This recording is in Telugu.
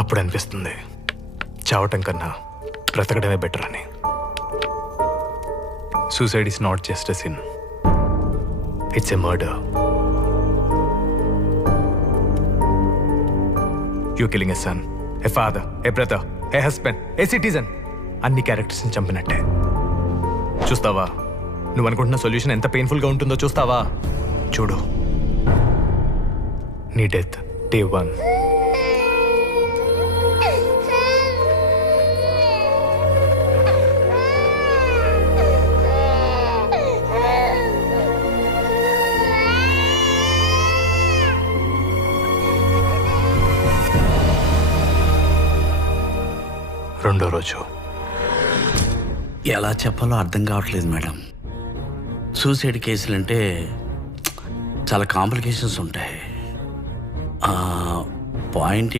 అప్పుడు అనిపిస్తుంది చావటం కన్నా బ్రతకడమే బెటర్ అని. Suicide is not just a sin, it's a murder. You killing a son, a father, a brother, a husband, a citizen, అన్ని క్యారెక్టర్స్ని చంపినట్టే. చూస్తావా? నువ్వు అనుకుంటున్న సొల్యూషన్ ఎంత పెయిన్ఫుల్గా ఉంటుందో చూస్తావా? చూడు, నీ డెత్ డే 1. రెండో రోజు. ఎలా చెప్పాలో అర్థం కావట్లేదు మేడం. సూసైడ్ కేసులు అంటే చాలా కాంప్లికేషన్స్ ఉంటాయి. పాయింట్